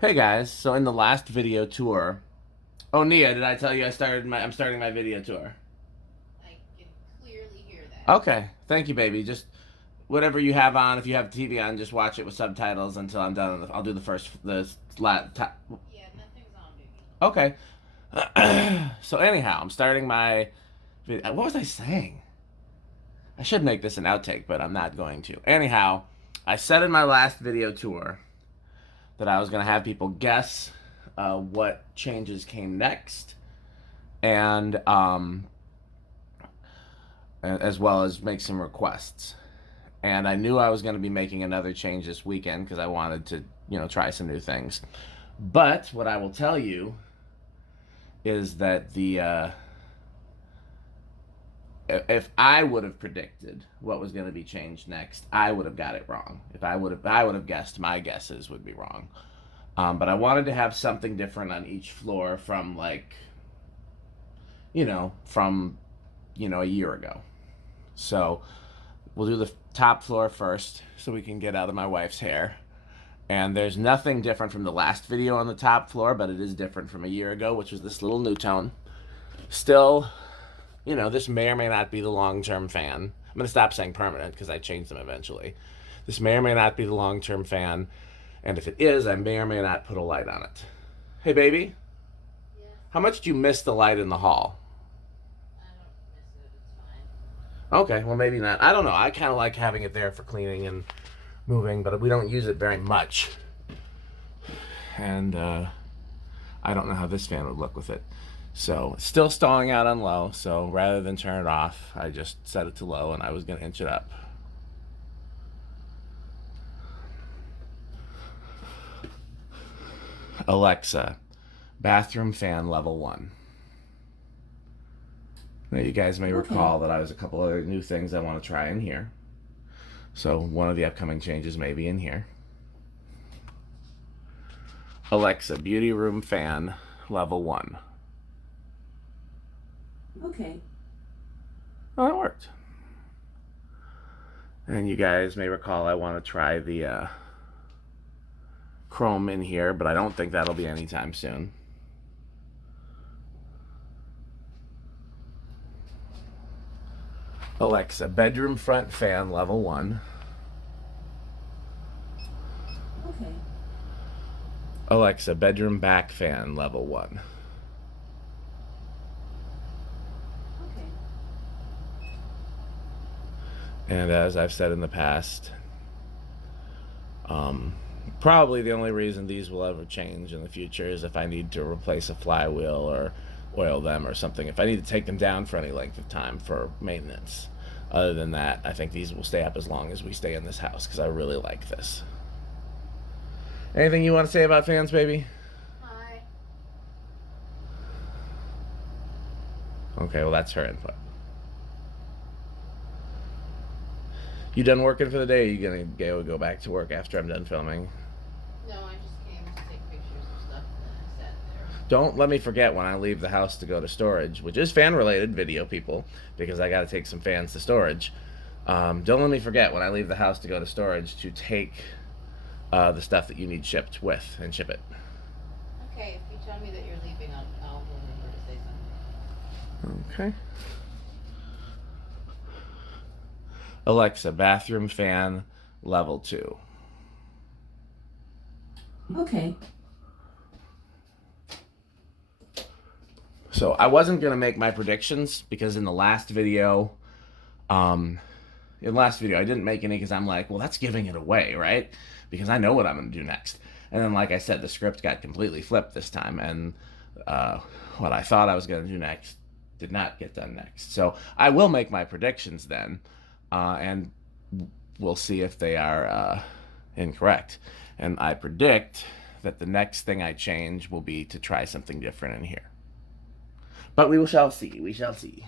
Hey guys, so in the last video tour, oh Nia, did I tell you I'm starting my video tour? I can clearly hear that. Okay, thank you, baby. Just whatever you have on, if you have TV on, just watch it with subtitles until I'm done. I'll do Yeah, nothing's on, baby. Okay. So anyhow, I'm starting my video. What was I saying? I should make this an outtake, but I'm not going to. Anyhow, I said in my last video tour that I was going to have people guess what changes came next, and as well as make some requests. And I knew I was going to be making another change this weekend because I wanted to, try some new things. But what I will tell you is that the if I would have predicted what was going to be changed next, I would have got it wrong. If I would have guessed, my guesses would be wrong. But I wanted to have something different on each floor from from a year ago. So we'll do the top floor first so we can get out of my wife's hair. And there's nothing different from the last video on the top floor, but it is different from a year ago, which was this little Nutone. Still, this may or may not be the long-term fan. I'm going to stop saying permanent because I changed them eventually. This may or may not be the long-term fan. And if it is, I may or may not put a light on it. Hey, baby, Yes, how much do you miss the light in the hall? I don't miss it. It's fine. Okay, well, maybe not. I don't know. I kind of like having it there for cleaning and moving, but we don't use it very much. And I don't know how this fan would look with it. So it's still stalling out on low. So rather than turn it off, I just set it to low and I was going to inch it up. Alexa, bathroom fan level 1. Now you guys may recall that I was a couple other new things I want to try in here. So one of the upcoming changes may be in here. Alexa, beauty room fan level 1. Okay. Oh, that worked. And you guys may recall I want to try the chrome in here, but I don't think that'll be anytime soon. Alexa, bedroom front fan level 1. Okay. Alexa, bedroom back fan level 1. Okay. And as I've said in the past, probably the only reason these will ever change in the future is if I need to replace a flywheel or oil them or something. If I need to take them down for any length of time for maintenance. Other than that, I think these will stay up as long as we stay in this house because I really like this. Anything you want to say about fans, baby? Hi. Okay, well, that's her input. You done working for the day? Or are you gonna go back to work after I'm done filming? No, I just came to take pictures of stuff and then I sat there. Don't let me forget when I leave the house to go to storage, which is fan related video, people, because I got to take some fans to storage. Don't let me forget when I leave the house to go to storage to take the stuff that you need shipped with and ship it. Okay, if you tell me that you're leaving, I'll remember to say something. Okay. Alexa, bathroom fan level 2. Okay. So I wasn't gonna make my predictions because in the last video I didn't make any because I'm like, well, that's giving it away, right? Because I know what I'm gonna do next. And then, like I said, the script got completely flipped this time, and what I thought I was gonna do next did not get done next. So I will make my predictions then, and we'll see if they are incorrect. And I predict that the next thing I change will be to try something different in here. But we shall see. We shall see.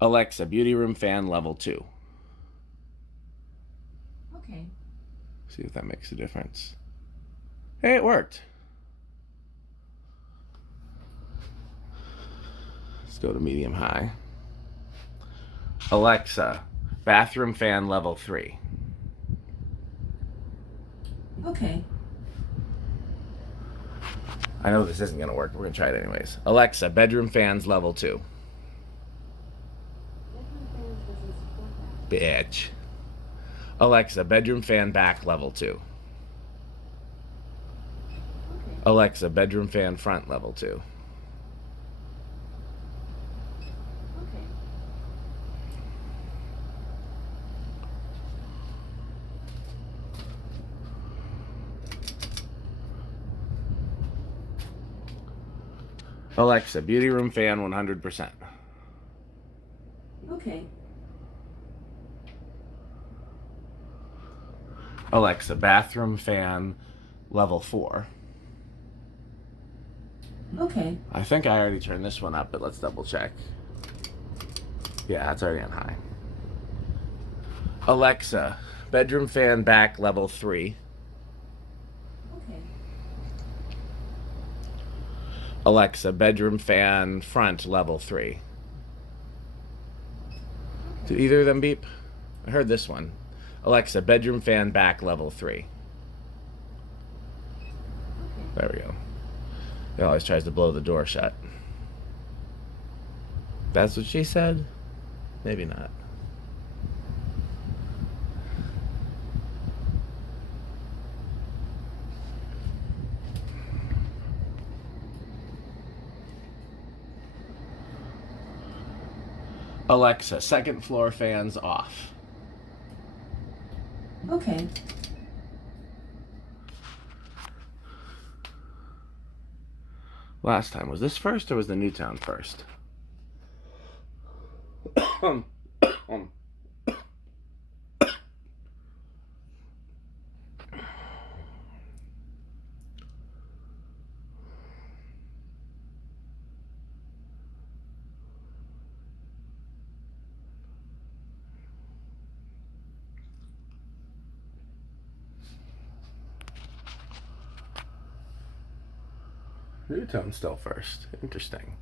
Alexa, beauty room fan level 2. Okay. See if that makes a difference. Hey, it worked. Let's go to medium high. Alexa, bathroom fan level 3. Okay. I know this isn't going to work. We're going to try it anyways. Alexa, bedroom fans level 2. Bitch. Alexa, bedroom fan back level 2. Okay. Alexa, bedroom fan front level 2. Okay. Alexa, beauty room fan 100%. Okay. Alexa, bathroom fan level 4. Okay. I think I already turned this one up, but let's double check. Yeah, it's already on high. Alexa, bedroom fan back level 3. Okay. Alexa, bedroom fan front level 3. Did either of them beep? I heard this one. Alexa, bedroom fan back level 3. Okay. There we go. It always tries to blow the door shut. That's what she said? Maybe not. Alexa, second floor fans off. Okay. Last time, was this first or was the Nutone first? Nutone still first. Interesting.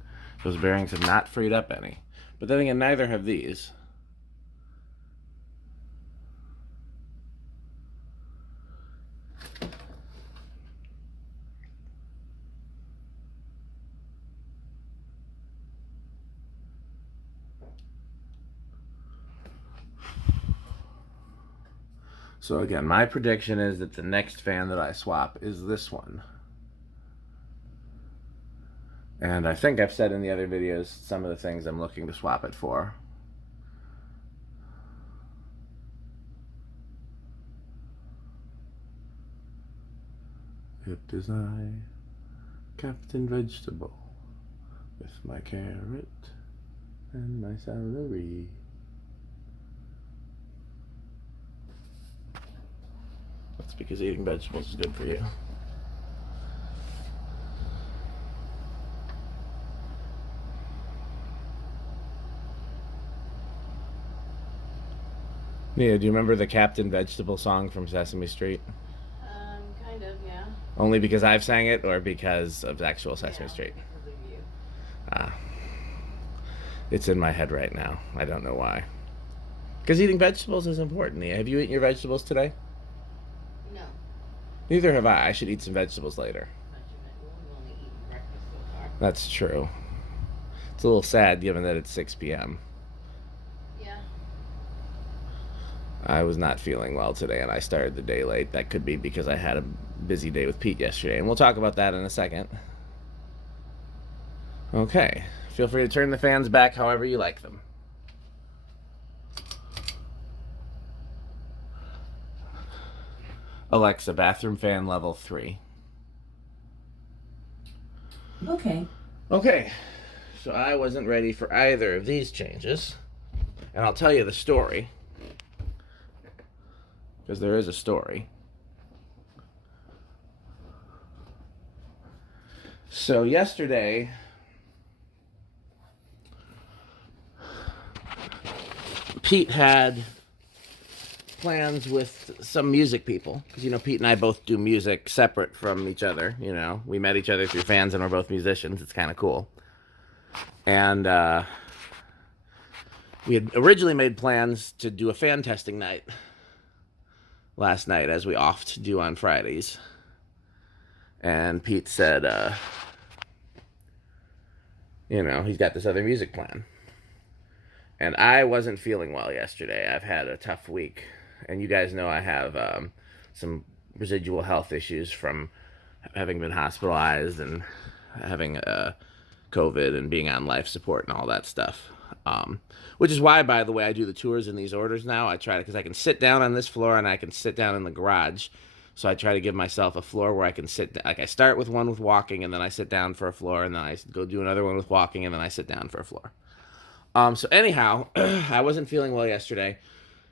Those bearings have not freed up any. But then again, neither have these. So again, my prediction is that the next fan that I swap is this one. And I think I've said in the other videos some of the things I'm looking to swap it for. It is I, Captain Vegetable, with my carrot and my celery. That's because eating vegetables is good for you. Yeah, do you remember the Captain Vegetable song from Sesame Street? Kind of, yeah. Only because I've sang it or because of actual Sesame Yeah, Street? because of you. It's in my head right now. I don't know why. Because eating vegetables is important. Have you eaten your vegetables today? No. Neither have I. I should eat some vegetables later. Thought you meant, well, we've only eaten breakfast so far. That's true. It's a little sad given that it's 6 p.m. Yeah. I was not feeling well today and I started the day late. That could be because I had a busy day with Pete yesterday, and we'll talk about that in a second. Okay. Feel free to turn the fans back however you like them. Alexa, bathroom fan level 3. Okay. Okay. So I wasn't ready for either of these changes. And I'll tell you the story. Because there is a story. So yesterday, Pete had plans with some music people. Because, you know, Pete and I both do music separate from each other. You know, we met each other through fans and we're both musicians. It's kind of cool. And we had originally made plans to do a fan testing night last night, as we oft do on Fridays. And Pete said, he's got this other music plan. And I wasn't feeling well yesterday. I've had a tough week. And you guys know I have some residual health issues from having been hospitalized and having COVID and being on life support and all that stuff. Which is why, by the way, I do the tours in these orders now. I try to, because I can sit down on this floor and I can sit down in the garage. So I try to give myself a floor where I can sit, like I start with one with walking and then I sit down for a floor and then I go do another one with walking and then I sit down for a floor. So anyhow, I wasn't feeling well yesterday.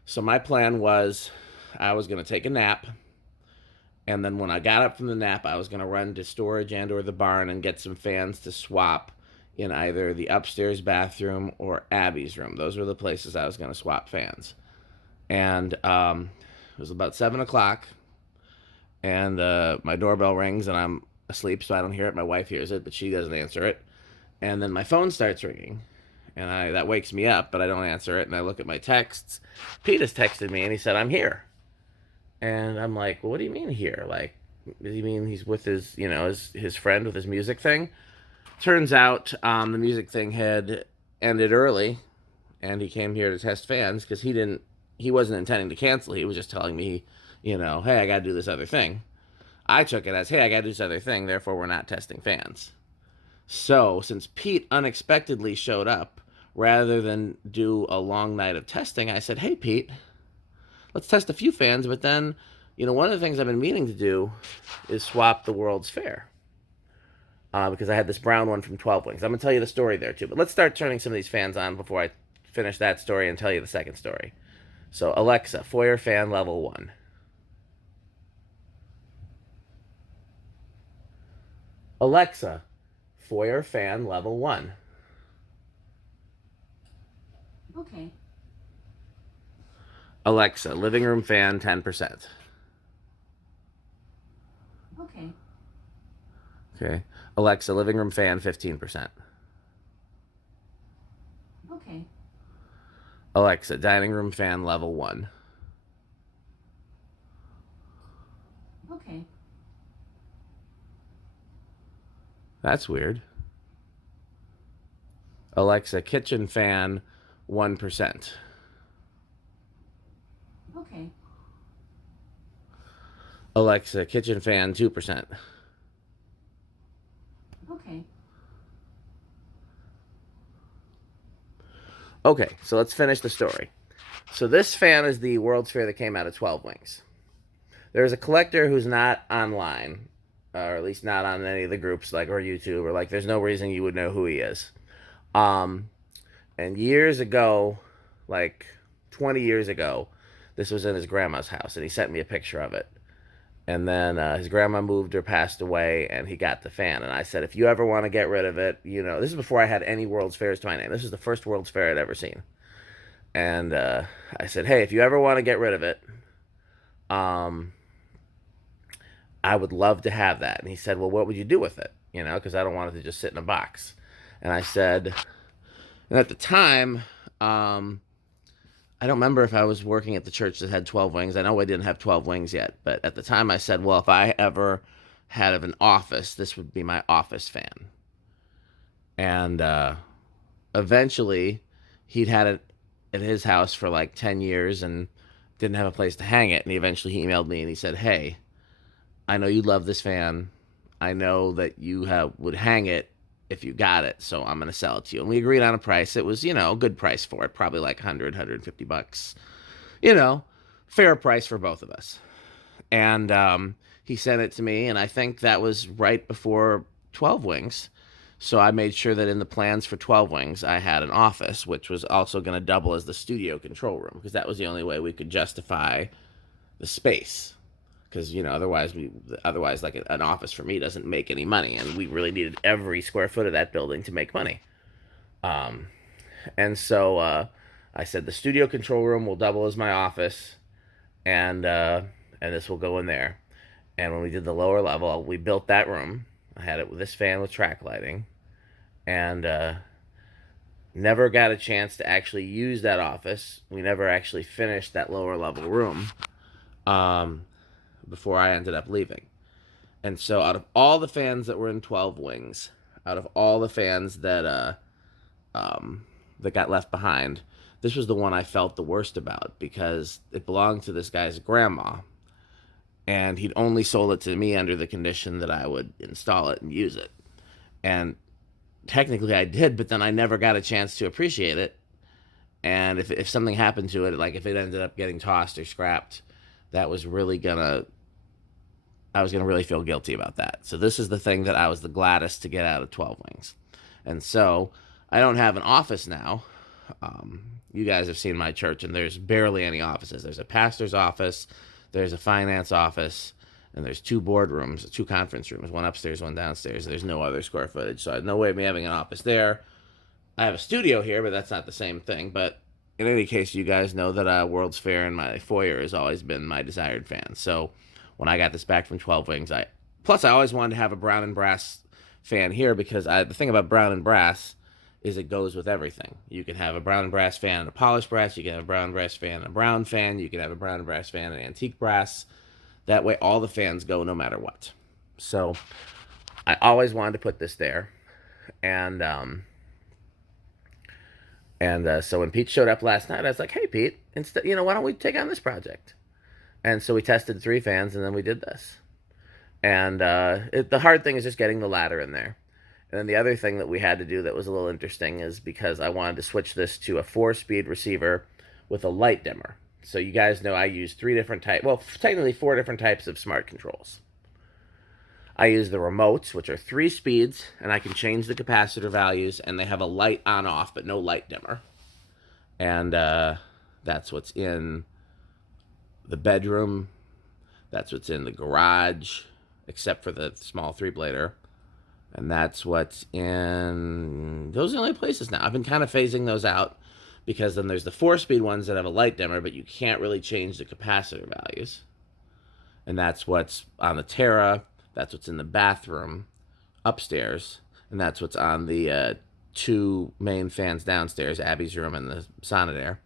So my plan was I was going to take a nap. And then when I got up from the nap, I was going to run to storage and or the barn and get some fans to swap in either the upstairs bathroom or Abby's room. Those were the places I was going to swap fans. And it was about 7 o'clock. And my doorbell rings and I'm asleep, so I don't hear it. My wife hears it, but she doesn't answer it. And then my phone starts ringing. And that wakes me up, but I don't answer it. And I look at my texts. Pete has texted me and he said, I'm here. And I'm like, well, what do you mean here? Like, does he mean he's with his, his friend with his music thing? Turns out the music thing had ended early, and he came here to test fans because he wasn't intending to cancel. He was just telling me, hey, I got to do this other thing. I took it as, hey, I got to do this other thing, therefore we're not testing fans. So since Pete unexpectedly showed up, rather than do a long night of testing, I said, hey, Pete, let's test a few fans, but then, one of the things I've been meaning to do is swap the World's Fair. Because I had this brown one from 12 Wings. I'm going to tell you the story there, too. But let's start turning some of these fans on before I finish that story and tell you the second story. So, Alexa, Foyer fan level 1. Alexa, Foyer fan level 1. Okay. Alexa, living room fan 10%. Okay. Okay. Alexa, living room fan 15%. Okay. Alexa, dining room fan level 1. Okay. That's weird. Alexa, kitchen fan 1%. Okay. Alexa, kitchen fan 2%. Okay. Okay, so let's finish the story. So this fan is the World's Fair that came out of 12 Wings. There's a collector who's not online, or at least not on any of the groups, like, or YouTube, or like, there's no reason you would know who he is. And years ago, like 20 years ago, this was in his grandma's house, and he sent me a picture of it. And then his grandma moved or passed away, and he got the fan. And I said, if you ever want to get rid of it, this is before I had any World's Fairs to my name. This is the first World's Fair I'd ever seen. And I said, hey, if you ever want to get rid of it, I would love to have that. And he said, well, what would you do with it? Because I don't want it to just sit in a box. And I said, and at the time, I don't remember if I was working at the church that had 12 Wings. I know I didn't have 12 Wings yet. But at the time I said, well, if I ever had an office, this would be my office fan. And eventually he'd had it at his house for like 10 years and didn't have a place to hang it. And eventually he emailed me and he said, hey, I know you love this fan. I know that you would hang it if you got it, so I'm going to sell it to you. And we agreed on a price. It was, a good price for it, probably like $150. Fair price for both of us. And he sent it to me, and I think that was right before 12 Wings. So I made sure that in the plans for 12 Wings, I had an office, which was also going to double as the studio control room, because that was the only way we could justify the space. Because, otherwise, like an office for me doesn't make any money. And we really needed every square foot of that building to make money. And so I said, the studio control room will double as my office. And this will go in there. And when we did the lower level, we built that room. I had it with this fan with track lighting. And never got a chance to actually use that office. We never actually finished that lower level room. Before I ended up leaving. And so out of all the fans that were in 12 wings, out of all the fans that got left behind, this was the one I felt the worst about because it belonged to this guy's grandma, and he'd only sold it to me under the condition that I would install it and use it. And technically I did, but then I never got a chance to appreciate it. And if something happened to it, like if it ended up getting tossed or scrapped, that was really gonna I was gonna really feel guilty about that. So this is the thing that I was the gladdest to get out of 12 wings. And so I don't have an office now. You guys have seen my church, and there's barely any offices. There's a pastor's office, there's a finance office, and there's 2 boardrooms, 2 conference rooms, one upstairs, one downstairs. There's no other square footage, so I had no way of me having an office there. I have a studio here, but that's not the same thing. But in any case, you guys know that World's Fair and my Foyer has always been my desired fan. So when I got this back from 12 Wings, I always wanted to have a brown and brass fan here because the thing about brown and brass is it goes with everything. You can have a brown and brass fan and a polished brass. You can have a brown and brass fan and a brown fan. You can have a brown and brass fan and antique brass. That way, all the fans go no matter what. So I always wanted to put this there, and so when Pete showed up last night, I was like, "Hey, Pete, instead, why don't we take on this project?" And so we tested 3 fans, and then we did this. And the hard thing is just getting the ladder in there. And then the other thing that we had to do that was a little interesting is because I wanted to switch this to a 4-speed receiver with a light dimmer. So you guys know I use 3 different types, well, technically 4 different types of smart controls. I use the remotes, which are 3 speeds, and I can change the capacitor values, and they have a light on-off, but no light dimmer. And that's what's in the bedroom. That's what's in the garage, except for the small 3-blader. And that's what's in... Those are the only places now. I've been kind of phasing those out, because then there's the 4-speed ones that have a light dimmer, but you can't really change the capacitor values. And that's what's on the Terra. That's what's in the bathroom upstairs. And that's what's on the 2 main fans downstairs, Abby's room and the Sonnet-Air.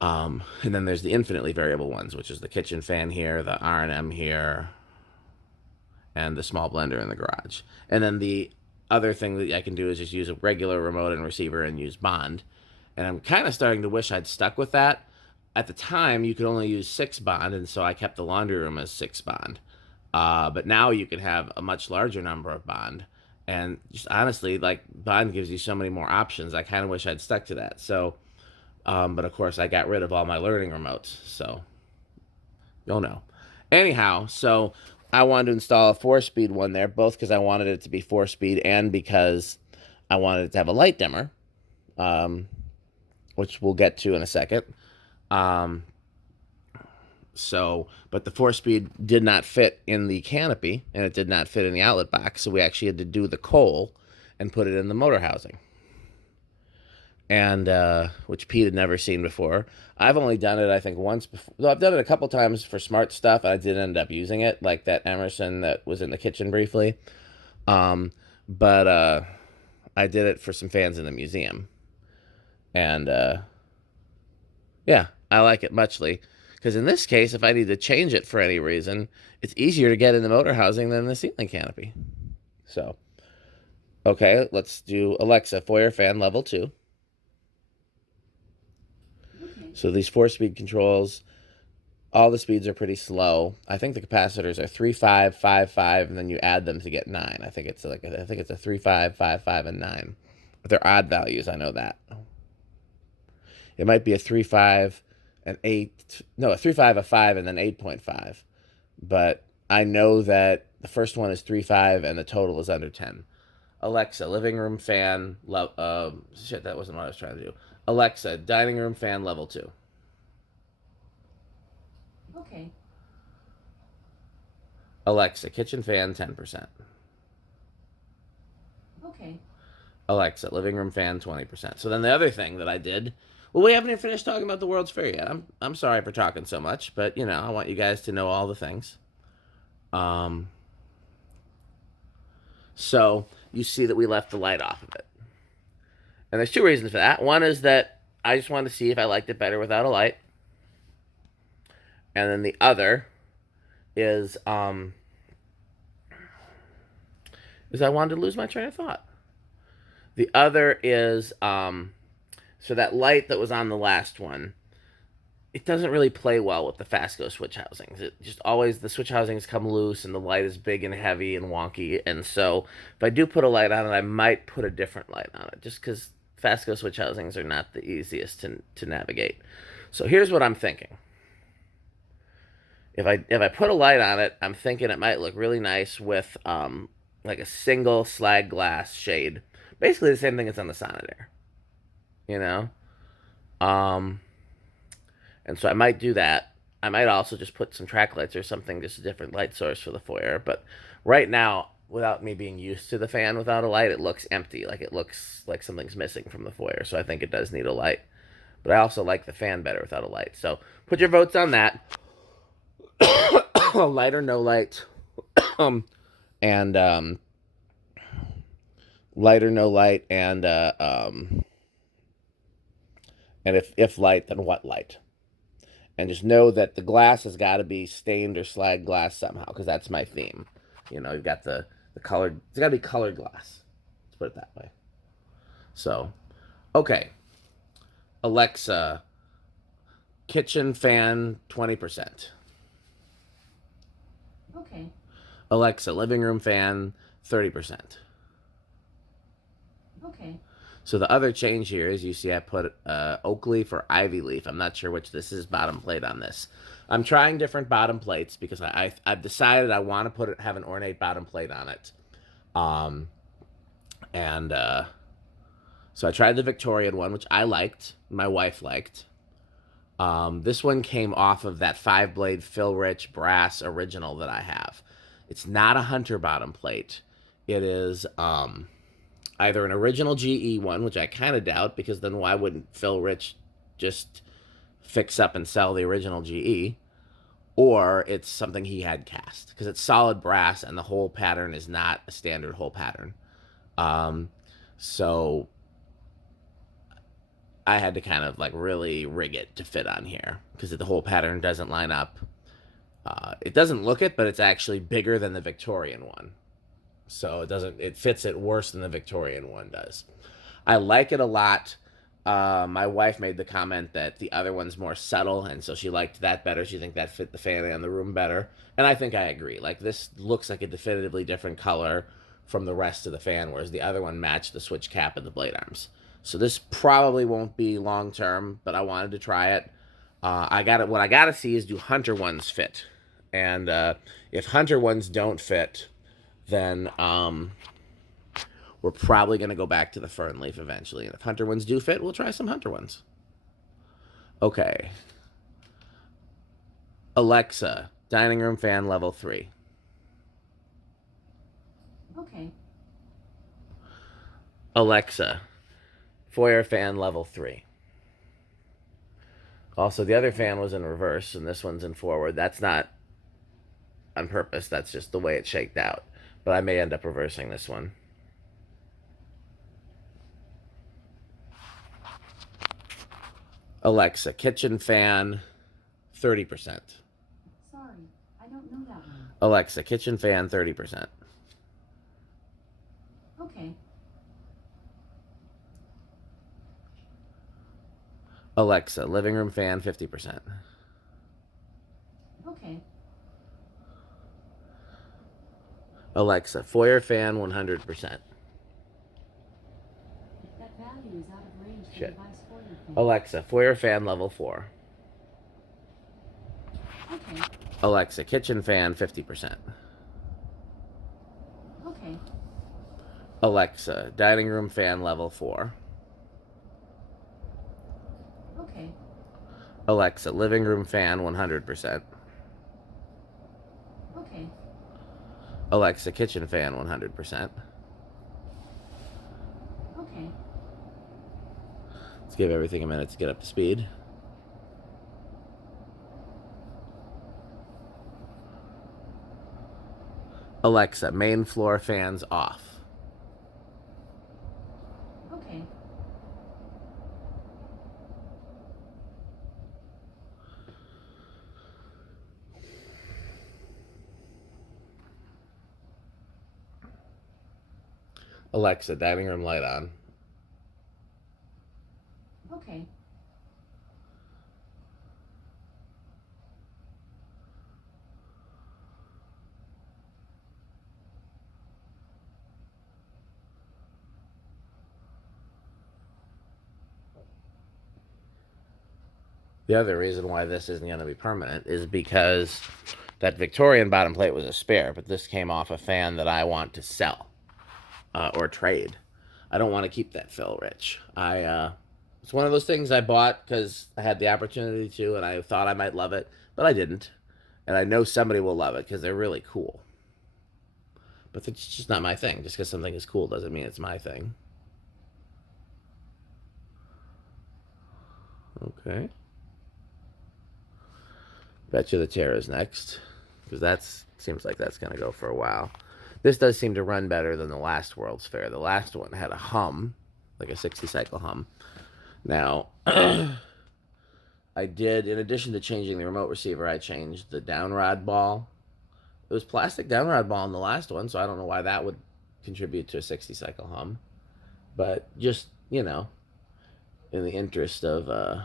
And then there's the infinitely variable ones, which is the kitchen fan here, the R&M here, and the small blender in the garage. And then the other thing that I can do is just use a regular remote and receiver and use bond. And I'm kind of starting to wish I'd stuck with that. At the time, you could only use 6 bond, and so I kept the laundry room as 6 bond. But now you can have a much larger number of bond. And just honestly, like, bond gives you so many more options. I kind of wish I'd stuck to that. So, but of course, I got rid of all my learning remotes. So, you'll know. Anyhow, so I wanted to install a 4-speed one there, both because I wanted it to be 4-speed and because I wanted it to have a light dimmer, which we'll get to in a second. But the 4-speed did not fit in the canopy, and it did not fit in the outlet box, so we actually had to do the coal and put it in the motor housing, and which Pete had never seen before. I've only done it, I think, once before. Though I've done it a couple times for smart stuff, and I did end up using it, like that Emerson that was in the kitchen briefly. But I did it for some fans in the museum, and yeah, I like it muchly. Because in this case, if I need to change it for any reason, it's easier to get in the motor housing than the ceiling canopy. So, okay, let's do Alexa, Foyer fan level 2. Okay. So these 4-speed controls, all the speeds are pretty slow. I think the capacitors are 3, 5, 5, 5, and then you add them to get 9. I think it's a 3, 5, 5, 5, and 9. But they're odd values, I know that. It might be a 3, 5, an 8, no, a 3, 5, a 5, and then 8.5. But I know that the first one is 3, 5, and the total is under 10. Alexa, living room fan, shit, that wasn't what I was trying to do. Alexa, dining room fan level 2. Okay. Alexa, kitchen fan 10%. Okay. Alexa, living room fan 20%. So then the other thing that I did, well, we haven't even finished talking about the World's Fair yet. I'm sorry for talking so much, but I want you guys to know all the things. So you see that we left the light off of it. And there's 2 reasons for that. One is that I just wanted to see if I liked it better without a light. And then the other is is I wanted to lose my train of thought. The other is so that light that was on the last one, it doesn't really play well with the Fasco switch housings. It just always, the switch housings come loose and the light is big and heavy and wonky. And so if I do put a light on it, I might put a different light on it just because Fasco switch housings are not the easiest to navigate. So here's what I'm thinking. If I put a light on it, I'm thinking it might look really nice with like a single slag glass shade. Basically the same thing that's on the Sonnet-Air, you know? And so I might do that. I might also just put some track lights or something, just a different light source for the foyer. But right now, without me being used to the fan without a light, it looks empty. Like it looks like something's missing from the foyer. So I think it does need a light. But I also like the fan better without a light. So put your votes on that. Light or no light. And light or no light. And if light, then what light? And just know that the glass has got to be stained or slag glass somehow, because that's my theme. You know, you've got the colored, it's got to be colored glass. Let's put it that way. So, okay. Alexa, kitchen fan 20%. Okay. Alexa, living room fan 30%. Okay. So the other change here is, you see I put oak leaf or ivy leaf. I'm not sure which this is bottom plate on this. I'm trying different bottom plates because I've decided I want to have an ornate bottom plate on it. So I tried the Victorian one, which I liked. My wife liked. This one came off of that 5-blade Phil Rich brass original that I have. It's not a hunter bottom plate. It is either an original GE one, which I kind of doubt, because then why wouldn't Phil Rich just fix up and sell the original GE? Or it's something he had cast, because it's solid brass and the whole pattern is not a standard hole pattern. So I had to kind of like really rig it to fit on here, because the whole pattern doesn't line up. It doesn't look it, but it's actually bigger than the Victorian one. So it fits it worse than the Victorian one does. I like it a lot. My wife made the comment that the other one's more subtle, and so she liked that better. She think that fit the fan and the room better. And I think I agree. Like, this looks like a definitively different color from the rest of the fan, whereas the other one matched the switch cap and the blade arms. So this probably won't be long term, but I wanted to try it. What I gotta see is, do hunter ones fit? And if hunter ones don't fit, then we're probably going to go back to the fern leaf eventually. And if hunter ones do fit, we'll try some hunter ones. Okay. Alexa, dining room fan level 3. Okay. Alexa, foyer fan level 3. Also, the other fan was in reverse, and this one's in forward. That's not on purpose. That's just the way it shaked out. But I may end up reversing this one. Alexa, kitchen fan 30%. Sorry, I don't know that one. Alexa, kitchen fan 30%. Okay. Alexa, living room fan 50%. Okay. Alexa, foyer fan 100%. That value is out of range for Shit. device foyer fan. Alexa, foyer fan level 4. Okay. Alexa, kitchen fan 50%. Okay. Alexa, dining room fan level 4. Okay. Alexa, living room fan 100%. Okay. Alexa, kitchen fan 100%. Okay. Let's give everything a minute to get up to speed. Alexa, main floor fans off. Okay. Alexa, dining room light on. Okay. The other reason why this isn't going to be permanent is because that Victorian bottom plate was a spare, but this came off a fan that I want to sell or trade. I don't want to keep that fill, Rich. It's one of those things I bought because I had the opportunity to, and I thought I might love it, but I didn't. And I know somebody will love it because they're really cool. But it's just not my thing. Just because something is cool doesn't mean it's my thing. Okay. Bet you the chair is next, because that seems like that's going to go for a while. This does seem to run better than the last World's Fair. The last one had a hum, like a 60-cycle hum. Now, I did, in addition to changing the remote receiver, I changed the downrod ball. It was plastic downrod ball in the last one, so I don't know why that would contribute to a 60-cycle hum. But just, you know, in the interest of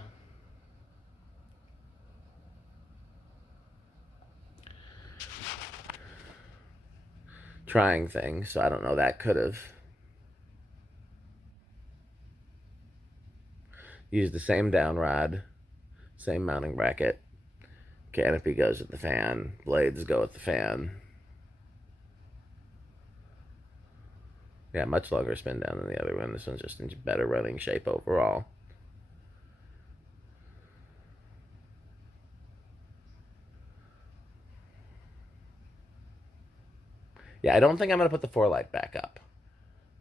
trying things, so I don't know, that could have used the same downrod, same mounting bracket. Canopy goes with the fan, blades go with the fan. Yeah, much longer spin down than the other one. This one's just in better running shape overall. Yeah, I don't think I'm going to put the 4-light back up.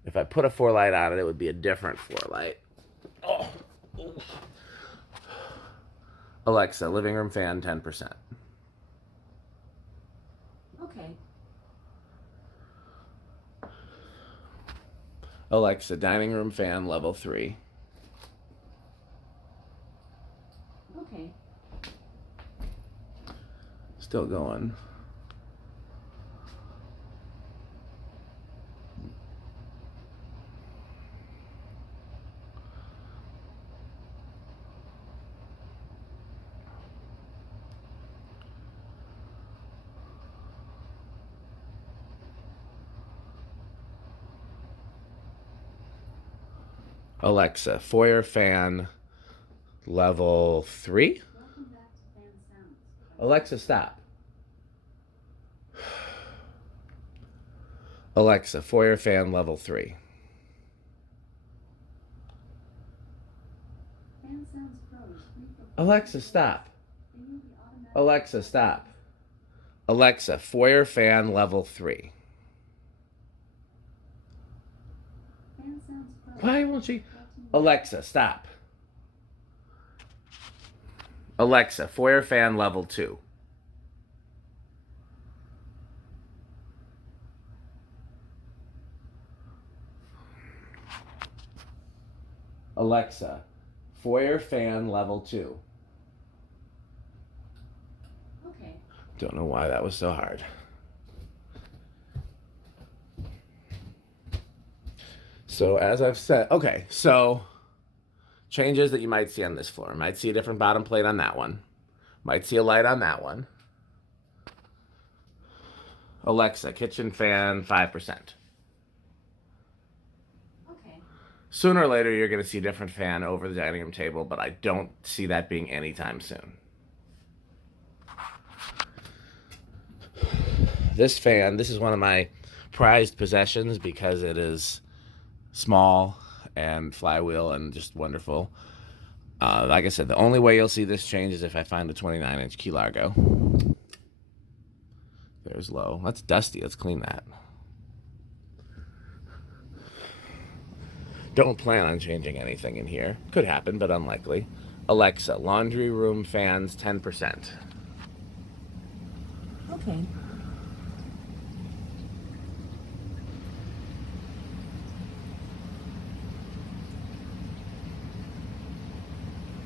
If I put a 4-light on it, it would be a different 4-light. Oh. Alexa, living room fan 10%. Okay. Alexa, dining room fan level 3. Okay. Still going. Alexa, foyer fan level 3. Welcome back to Fan Sounds. Alexa, stop. Alexa, foyer fan level 3. Fan Sounds Pros. Alexa, stop. Renew the automatic- Alexa, stop. Alexa, foyer fan level 3. Fan Sounds Pros. Why won't she? Alexa, stop. Alexa, foyer fan level 2. Alexa, foyer fan level 2. Okay. Don't know why that was so hard. So as I've said, okay, so changes that you might see on this floor. Might see a different bottom plate on that one. Might see a light on that one. Alexa, kitchen fan 5%. Okay. Sooner or later, you're going to see a different fan over the dining room table, but I don't see that being anytime soon. This fan, this is one of my prized possessions because it is small and flywheel and just wonderful. Like I said, the only way you'll see this change is if I find a 29-inch key largo. There's low. That's dusty. Let's clean that. Don't plan on changing anything in here. Could happen, but unlikely. Alexa, laundry room fans 10%. Okay.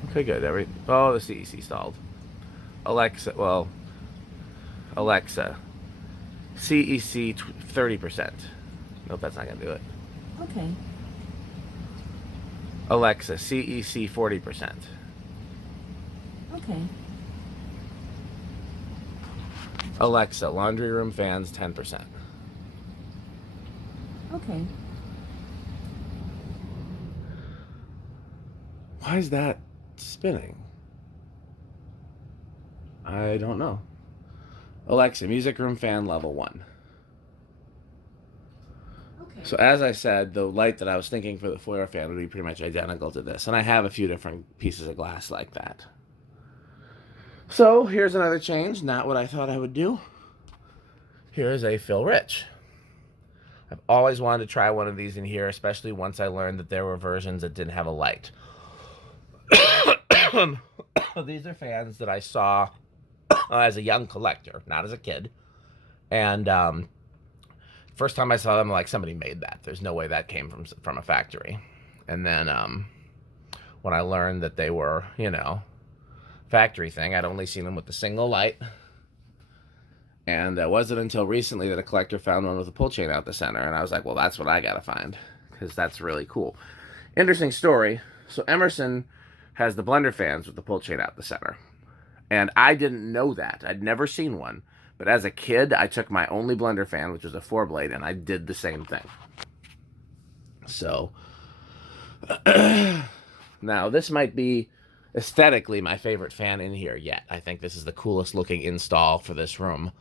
Okay, good. Oh, the CEC stalled. Alexa, CEC 30%. Nope, that's not gonna do it. Okay. Alexa, CEC 40%. Okay. Alexa, laundry room fans 10%. Okay. Why is that spinning? I don't know. Alexa, music room fan level 1. Okay. So as I said, the light that I was thinking for the Foyer fan would be pretty much identical to this. And I have a few different pieces of glass like that. So here's another change, not what I thought I would do. Here's a Phil Rich. I've always wanted to try one of these in here, especially once I learned that there were versions that didn't have a light. These are fans that I saw as a young collector, not as a kid. And first time I saw them, like, somebody made that. There's no way that came from a factory. And then when I learned that they were, you know, factory thing, I'd only seen them with the single light. And it wasn't until recently that a collector found one with a pull chain out the center. And I was like, well, that's what I got to find, because that's really cool. Interesting story. So Emerson has the blender fans with the pull chain out the center. And I didn't know that. I'd never seen one. But as a kid, I took my only blender fan, which was a 4-blade, and I did the same thing. So, now this might be aesthetically my favorite fan in here yet. I think this is the coolest looking install for this room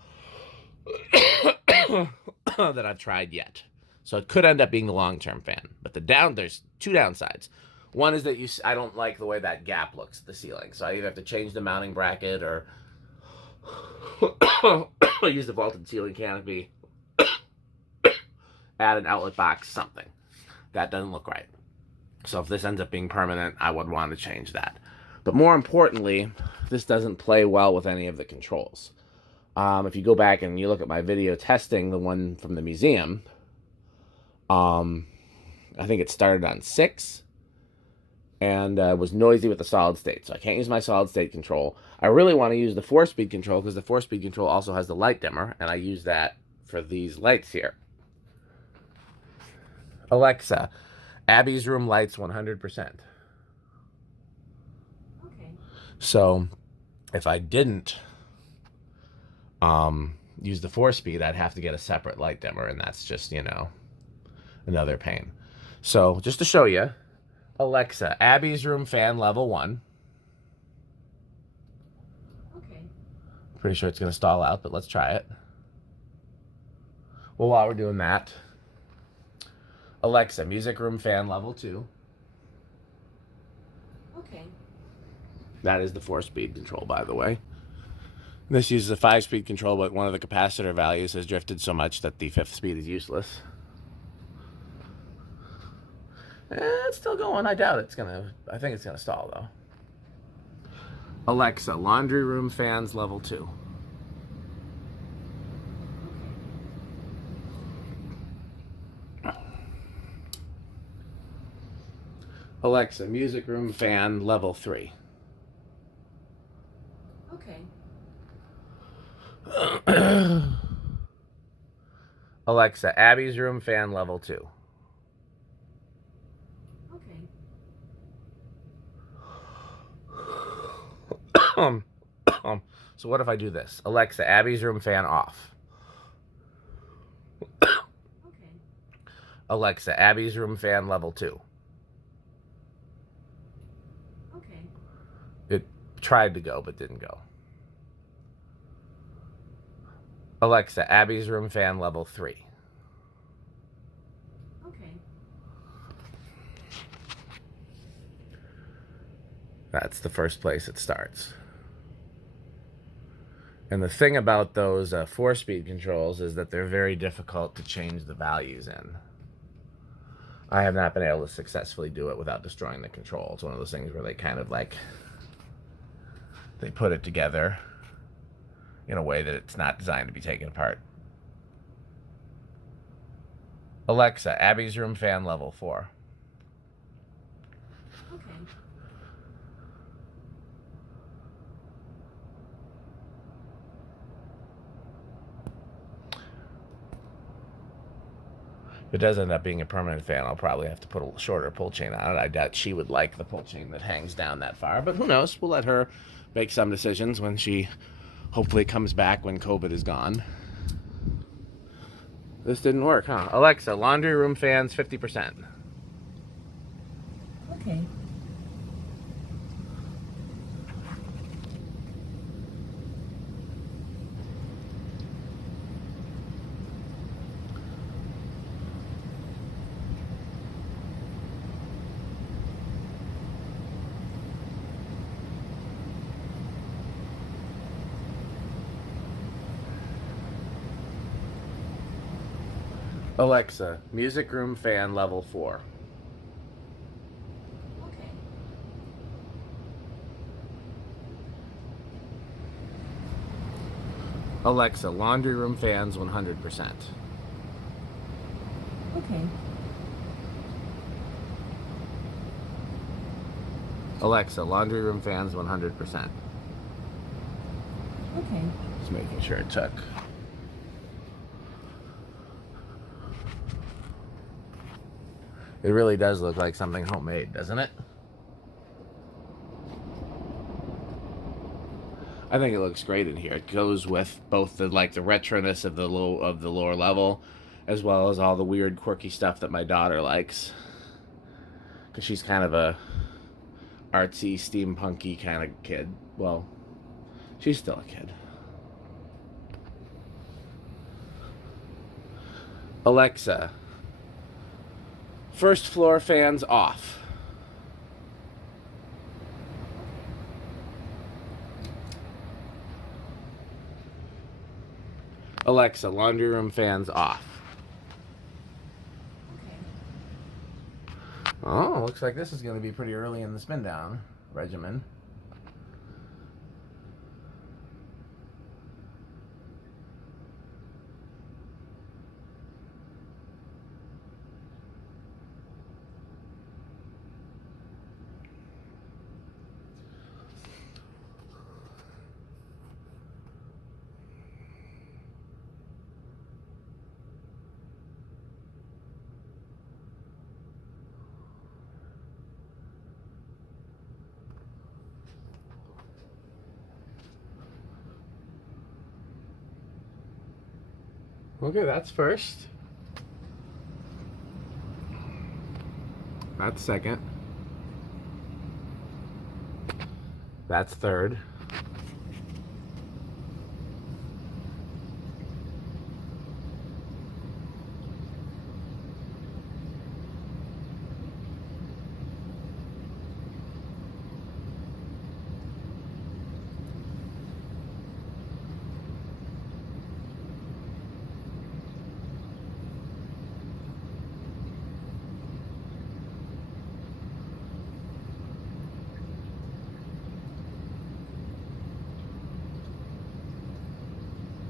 that I've tried yet. So it could end up being the long-term fan. But there's two downsides. One is that I don't like the way that gap looks at the ceiling. So I either have to change the mounting bracket or use the vaulted ceiling canopy, add an outlet box, something. That doesn't look right. So if this ends up being permanent, I would want to change that. But more importantly, this doesn't play well with any of the controls. If you go back and you look at my video testing the one from the museum, I think it started on 6 and was noisy with the solid state. So I can't use my solid state control. I really want to use the 4-speed control because the 4-speed control also has the light dimmer, and I use that for these lights here. Alexa, Abby's room lights 100%. Okay. So if I didn't use the 4-speed, I'd have to get a separate light dimmer, and that's just, you know, another pain. So just to show you, Alexa, Abby's room fan level 1. Okay. Pretty sure it's going to stall out, but let's try it. Well, while we're doing that, Alexa, music room fan level 2. Okay. That is the 4-speed control, by the way. This uses a 5-speed control, but one of the capacitor values has drifted so much that the 5th speed is useless. It's still going. I doubt it's gonna. I think it's gonna stall though. Alexa, laundry room fans level 2. Alexa, music room fan level 3. Okay. Alexa, Abby's room fan level 2. Okay. So what if I do this? Alexa, Abby's room fan off. Okay. Alexa, Abby's room fan level 2. Okay. It tried to go, but didn't go. Alexa, Abby's room fan level 3. Okay. That's the first place it starts. And the thing about those 4-speed controls is that they're very difficult to change the values in. I have not been able to successfully do it without destroying the control. It's one of those things where they kind of like, they put it together in a way that it's not designed to be taken apart. Alexa, Abby's room fan level 4. Okay. If it does end up being a permanent fan, I'll probably have to put a shorter pull chain on it. I doubt she would like the pull chain that hangs down that far, but who knows? We'll let her make some decisions when she hopefully comes back when COVID is gone. This didn't work, huh? Alexa, laundry room fans 50%. Okay. Alexa, music room fan level 4. Okay. Alexa, laundry room fans 100%. Okay. Alexa, laundry room fans 100%. Okay. Just making sure it took. It really does look like something homemade, doesn't it? I think it looks great in here. It goes with both the retroness of the lower level, as well as all the weird quirky stuff that my daughter likes, because she's kind of a artsy, steampunky kind of kid. Well, she's still a kid. Alexa, first floor fans off. Alexa, laundry room fans off. Okay. Oh, looks like this is going to be pretty early in the spin down regimen. Okay, that's first. That's second. That's third.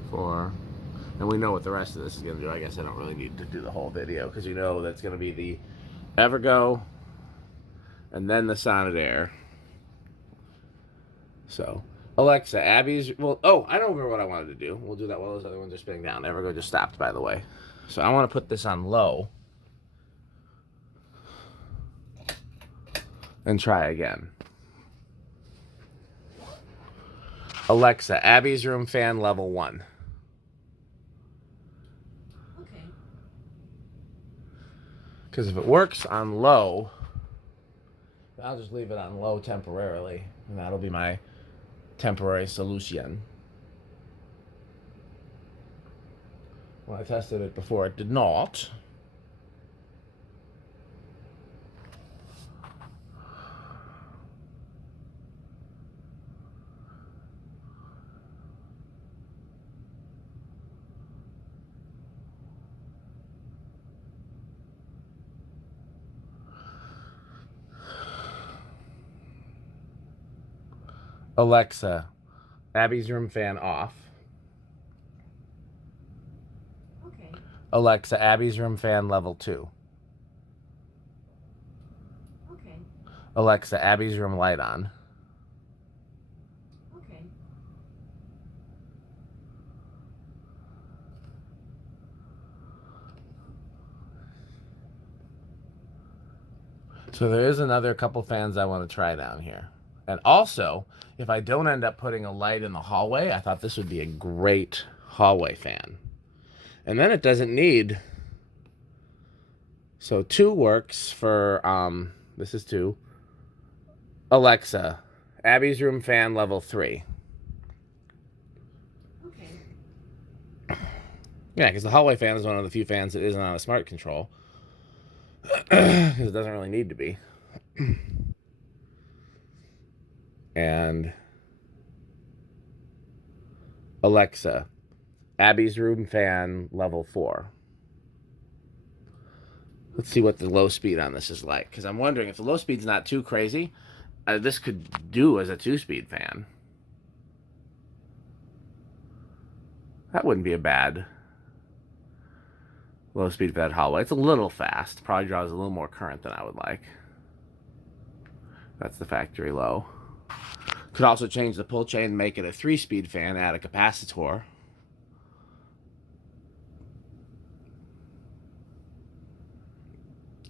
Four. And we know what the rest of this is going to do. I guess I don't really need to do the whole video because you know that's going to be the Evergo and then the Sonnet-Air. So, Alexa, Abby's... Well, oh, I don't remember what I wanted to do. We'll do that while those other ones are spinning down. Evergo just stopped, by the way. So I want to put this on low and try again. Alexa, Abby's room fan level 1. Okay. Because if it works on low, I'll just leave it on low temporarily, and that'll be my temporary solution. When I tested it before, it did not. Alexa, Abby's room fan off. Okay. Alexa, Abby's room fan level 2. Okay. Alexa, Abby's room light on. Okay. So there is another couple fans I want to try down here. And also, if I don't end up putting a light in the hallway, I thought this would be a great hallway fan. And then it doesn't need... So 2 works for, this is 2. Alexa, Abby's room fan level 3. Okay. Yeah, because the hallway fan is one of the few fans that isn't on a smart control. Because it doesn't really need to be. And Alexa, Abby's room fan level 4. Let's see what the low speed on this is like. Because I'm wondering if the low speed's not too crazy, this could do as a 2-speed fan. That wouldn't be a bad low speed for that hallway. It's a little fast. Probably draws a little more current than I would like. That's the factory low. Could also change the pull chain, make it a 3-speed fan, add a capacitor.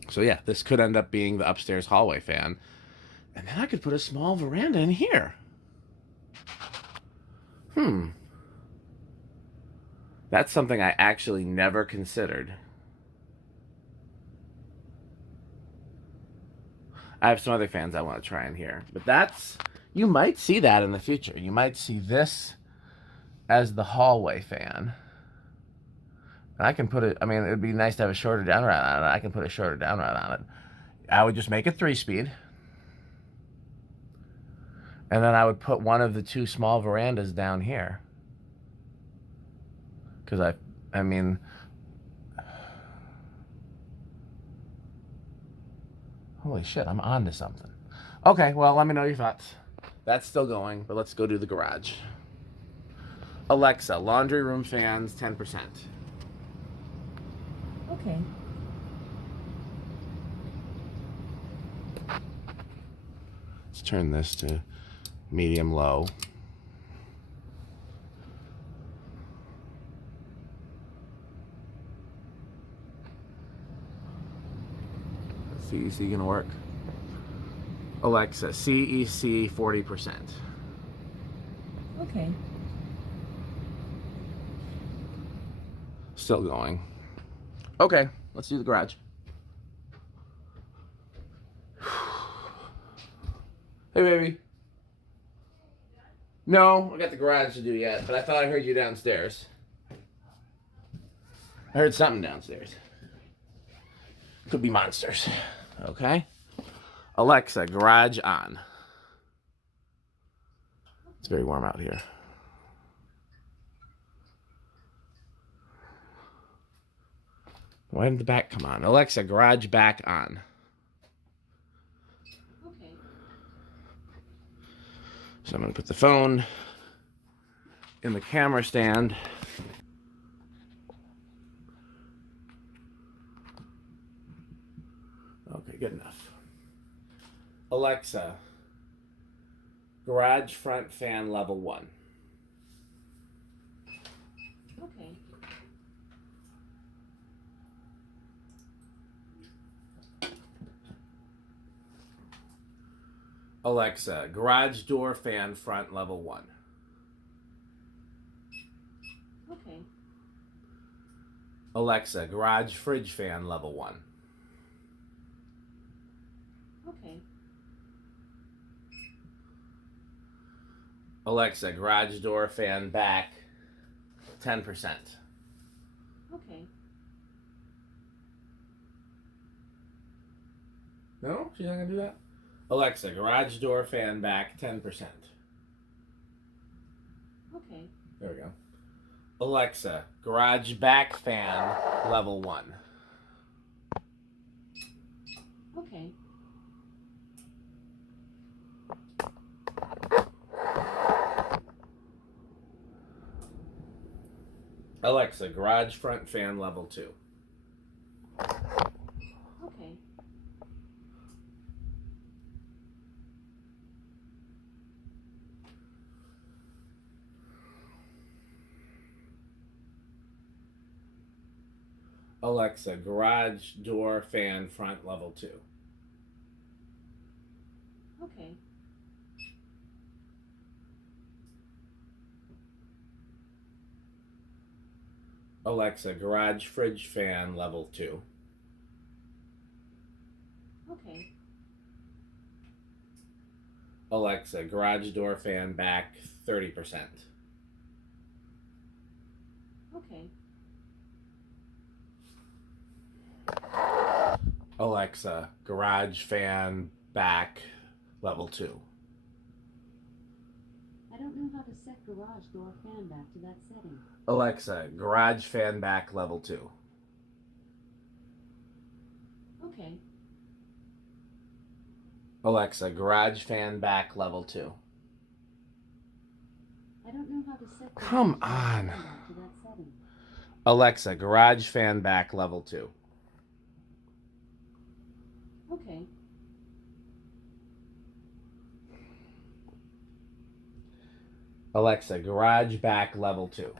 So yeah, this could end up being the upstairs hallway fan. And then I could put a small veranda in here. That's something I actually never considered. I have some other fans I want to try in here. But that's... You might see that in the future. You might see this as the hallway fan. And I can put it... I mean, it would be nice to have a shorter down rod on it. I can put a shorter down rod on it. I would just make it 3-speed. And then I would put one of the 2 small verandas down here. Because I mean... Holy shit, I'm on to something. Okay, well, let me know your thoughts. That's still going, but let's go do the garage. Alexa, laundry room fans, 10%. Okay. Let's turn this to medium low. CEC gonna work? Alexa, CEC 40%. Okay. Still going. Okay, let's do the garage. Hey, baby. No, I got the garage to do yet, but I thought I heard you downstairs. I heard something downstairs. Could be monsters. Okay. Alexa, garage on. It's very warm out here. Why didn't the back come on? Alexa, garage back on. Okay. So I'm going to put the phone in the camera stand. Okay, good enough. Alexa, garage front fan level 1. Okay. Alexa, garage door fan front level 1. Okay. Alexa, garage fridge fan level 1. Okay. Alexa, garage door fan back 10%. Okay. No? She's not going to do that? Alexa, garage door fan back 10%. Okay. There we go. Alexa, garage back fan level 1. Okay. Alexa, garage front fan level 2. Okay. Alexa, garage door fan front level 2. Alexa, garage fridge fan level 2. Okay. Alexa, garage door fan back 30%. Okay. Alexa, garage fan back level 2. I don't know how to set garage door fan back to that setting. Alexa, garage fan back level 2. Okay. Alexa, garage fan back level 2. I don't know how to set Come garage door on. fan back to that setting. Alexa, garage fan back level 2. Okay. Alexa, garage back level 2.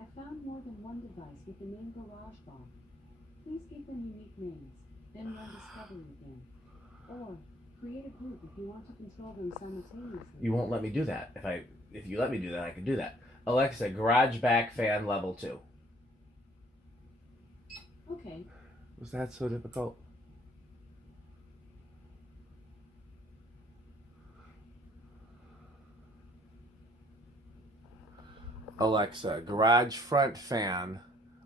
I found more than one device with the name Garage Bar. Please give them unique names, then run Discovery again. Or create a group if you want to control them simultaneously. You won't let me do that. If you let me do that, I can do that. Alexa, garage back fan level 2. Okay. Was that so difficult? Alexa, garage front fan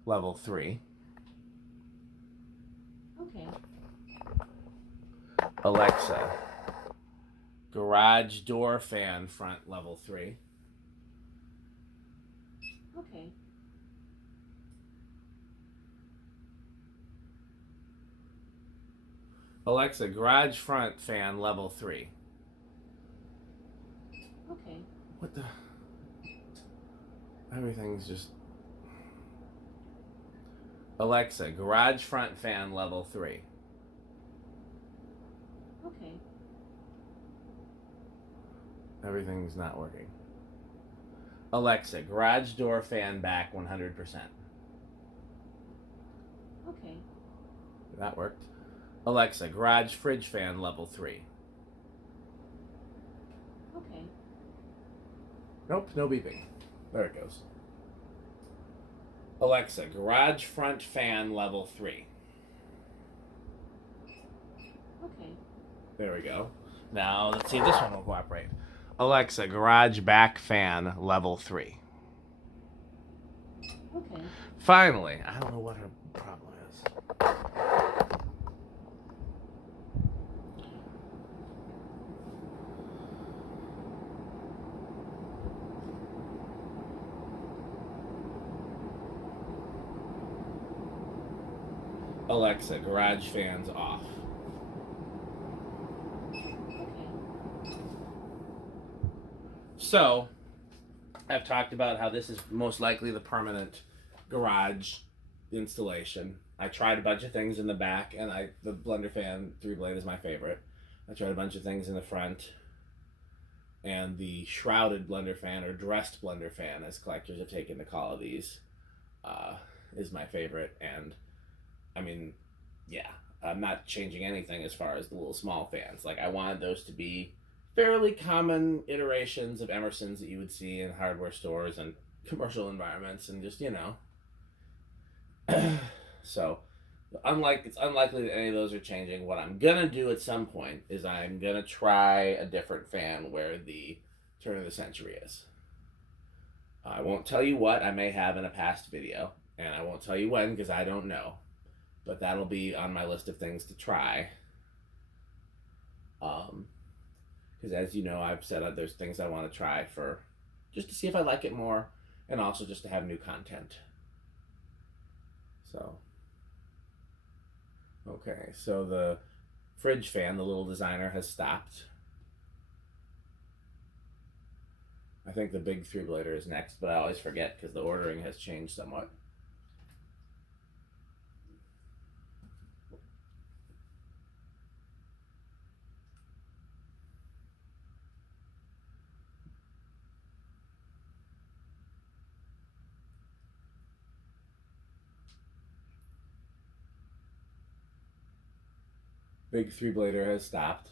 level 3. Okay. Alexa, garage door fan front level 3. Okay. Alexa, garage front fan level 3. Okay. What the? Everything's just... Alexa, garage front fan level 3. Okay. Everything's not working. Alexa, garage door fan back 100%. Okay. That worked. Alexa, garage fridge fan level 3. Okay. Nope, no beeping. There it goes. Alexa, garage front fan level 3. Okay. There we go. Now, let's see if this one will cooperate. Alexa, garage back fan level 3. Okay. Finally. I don't know what her problem is. Alexa, garage fans off. So, I've talked about how this is most likely the permanent garage installation. I tried a bunch of things in the back, and the blender fan 3-blade is my favorite. I tried a bunch of things in the front, and the shrouded blender fan, or dressed blender fan, as collectors have taken to call these, is my favorite. And I mean, yeah, I'm not changing anything as far as the little small fans. Like, I wanted those to be fairly common iterations of Emersons that you would see in hardware stores and commercial environments, and just, you know. So, it's unlikely that any of those are changing. What I'm gonna do at some point is I'm gonna try a different fan where the turn of the century is. I won't tell you what. I may have in a past video, and I won't tell you when because I don't know. But that'll be on my list of things to try. Because as you know, I've said there's things I want to try for just to see if I like it more, and also just to have new content. So, okay, so the fridge fan, the little designer, has stopped. I think the big 3-blader is next, but I always forget because the ordering has changed somewhat. Big 3-blader has stopped.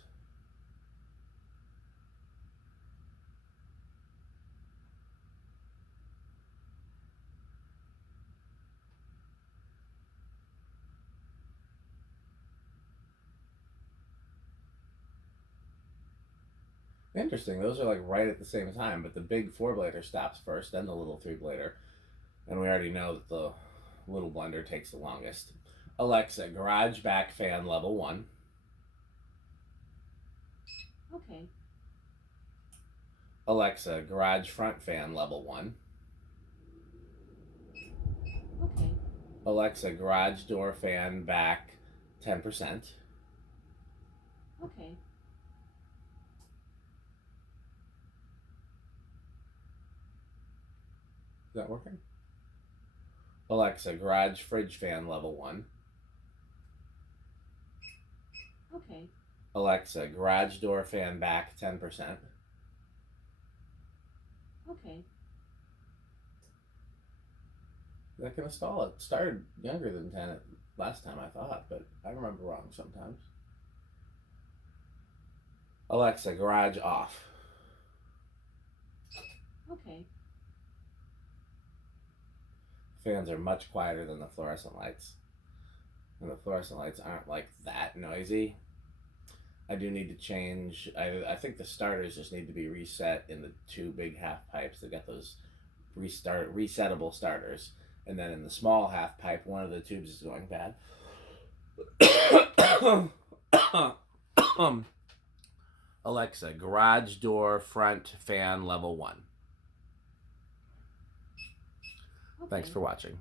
Interesting. Those are like right at the same time, but the big 4-blader stops first, then the little 3-blader. And we already know that the little blender takes the longest. Alexa, garage back fan level 1. Okay. Alexa, garage front fan level 1. Okay. Alexa, garage door fan back 10%. Okay. Is that working? Alexa, garage fridge fan level 1. Okay. Alexa, garage door fan back 10%. Okay. That can install it. Started younger than 10 last time, I thought, but I remember wrong sometimes. Alexa, garage off. Okay. Fans are much quieter than the fluorescent lights. And the fluorescent lights aren't like that noisy. I do need to change. I think the starters just need to be reset in the 2 big half pipes. They got those resettable starters. And then in the small half pipe, one of the tubes is going bad. Alexa, garage door front fan level 1. Okay. Thanks for watching.